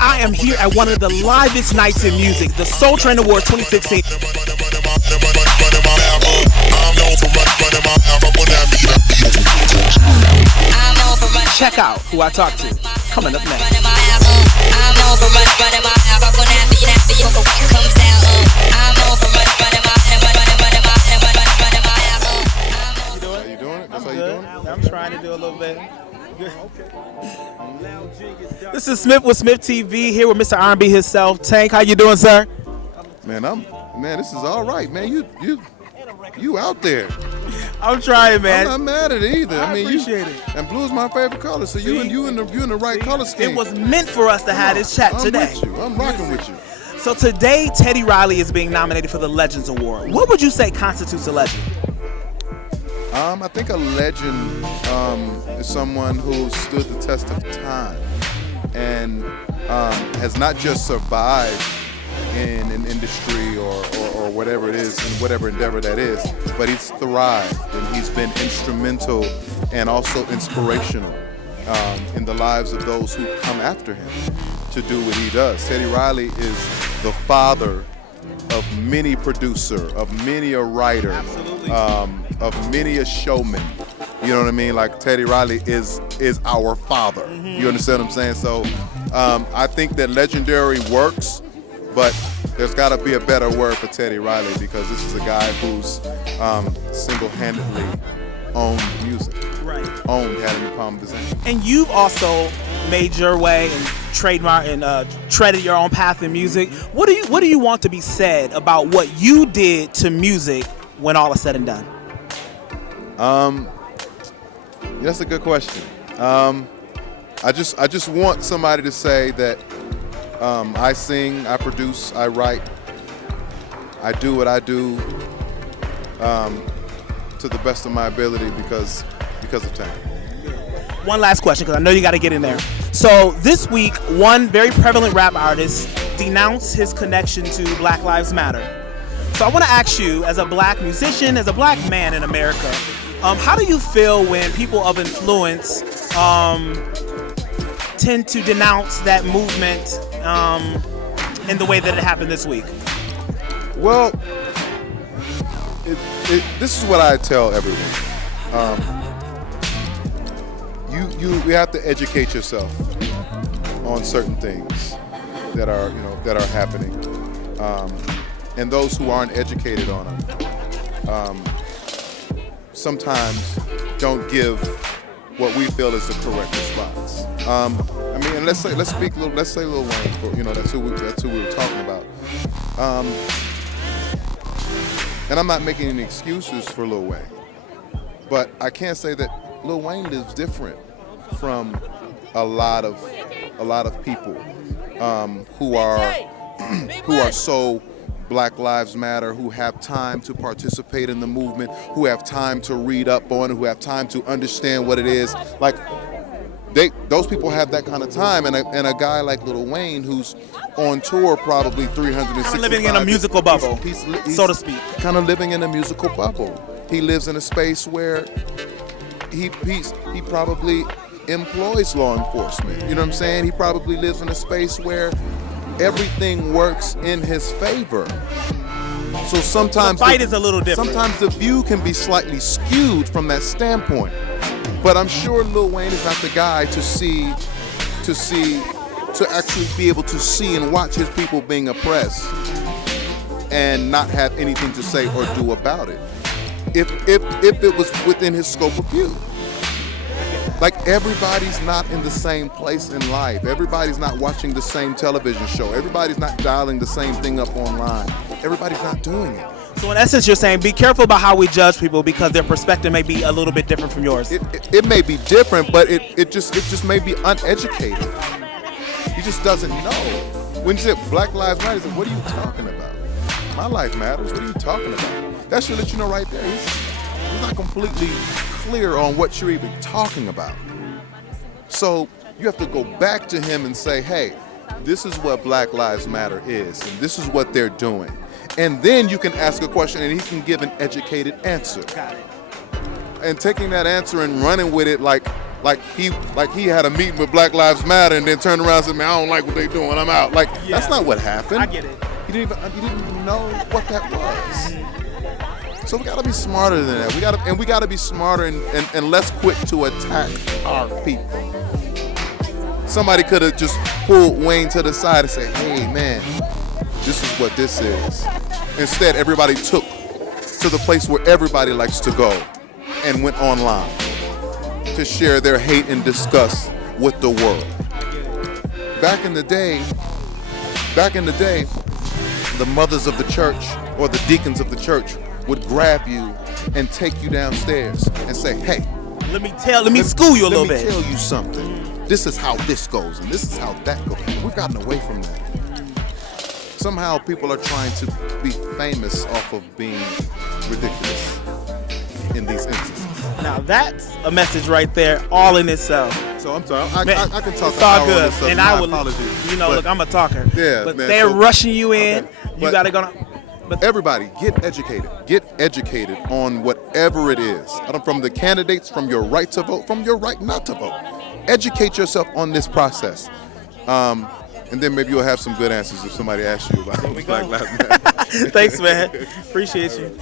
I am here at one of the livest nights in music, the Soul Train Awards 2016. Check out who I talked to coming up next. How you doing it? That's how you doing it? I'm trying to do a little bit. This is Smith with CentricTV here with Mr. R&B himself. Tank, how you doing, sir? Man, this is all right, man. You out there. I'm trying, man. I'm not mad at it either. I appreciate it. And blue is my favorite color, so you in the right color scheme. It was meant for us to have this chat today. I'm rocking with you. So today, Teddy Riley is being nominated for the Legends Award. What would you say constitutes a legend? I think a legend is someone who stood the test of time and has not just survived in an industry or whatever it is, in whatever endeavor that is, but he's thrived and he's been instrumental and also inspirational in the lives of those who come after him to do what he does. Teddy Riley is the father of many producer, of many a writer, of many a showman. You know what I mean? Like Teddy Riley is our father. Mm-hmm. You understand what I'm saying? So I think that legendary works, but there's got to be a better word for Teddy Riley because this is a guy who's single-handedly owned music. Right. Owned, had in the palm of his hand. And you've also made your way and trademark and treaded your own path in music. What do you want to be said about what you did to music when all is said and done? That's a good question. I just want somebody to say that I sing, I produce, I write, I do what I do to the best of my ability because of time. One last question, because I know you got to get in there. So this week, one very prevalent rap artist denounced his connection to Black Lives Matter. So I want to ask you, as a black musician, as a black man in America, how do you feel when people of influence tend to denounce that movement in the way that it happened this week? Well, this is what I tell everyone. You have to educate yourself on certain things that are happening, and those who aren't educated on them sometimes don't give what we feel is the correct response. And let's say Lil Wayne, that's who we were talking about. And I'm not making any excuses for Lil Wayne, but I can't say that Lil Wayne lives different from a lot of people who are so Black Lives Matter, who have time to participate in the movement, who have time to read up on it, who have time to understand what it is. Like those people have that kind of time, and a guy like Lil Wayne who's on tour probably 365 living in a musical bubble, he's so to speak. Kind of living in a musical bubble. He lives in a space where he probably employs law enforcement. You know what I'm saying? He probably lives in a space where everything works in his favor. So sometimes the fight is a little different. Sometimes the view can be slightly skewed from that standpoint. But I'm sure Lil Wayne is not the guy to actually be able to see and watch his people being oppressed and not have anything to say or do about it. If it was within his scope of view. Like, everybody's not in the same place in life. Everybody's not watching the same television show. Everybody's not dialing the same thing up online. Everybody's not doing it. So in essence, you're saying be careful about how we judge people because their perspective may be a little bit different from yours. It may be different, but it just may be uneducated. He just doesn't know. When you say Black Lives Matter, he said, what are you talking about? My life matters. What are you talking about? That should let you know right there. He's not completely clear on what you're even talking about. So you have to go back to him and say, hey, this is what Black Lives Matter is, and this is what they're doing. And then you can ask a question and he can give an educated answer. Got it. and taking that answer and running with it like he had a meeting with Black Lives Matter and then turned around and said, man, I don't like what they doing, I'm out. Like, that's not what happened. I get it. He didn't even know what that was. So we gotta be smarter than that. We gotta be smarter and less quick to attack our people. Somebody could have just pulled Wayne to the side and said, hey man, this is what this is. Instead, everybody took to the place where everybody likes to go and went online to share their hate and disgust with the world. Back in the day, the mothers of the church or the deacons of the church would grab you and take you downstairs and say, hey, let me school you a little bit. Let me tell you something. This is how this goes and this is how that goes. We've gotten away from that. Somehow people are trying to be famous off of being ridiculous in these instances. Now that's a message right there, all in itself. So I'm sorry, I can talk it's all good, stuff, and I will. Apologies. Look, I'm a talker. Yeah, but man, they're rushing you in. Okay. You gotta go. But everybody, get educated. Get educated on whatever it is. From the candidates, from your right to vote, from your right not to vote. Educate yourself on this process. And then maybe you'll have some good answers if somebody asks you about Black Lives Matter. Thanks, man. Appreciate you.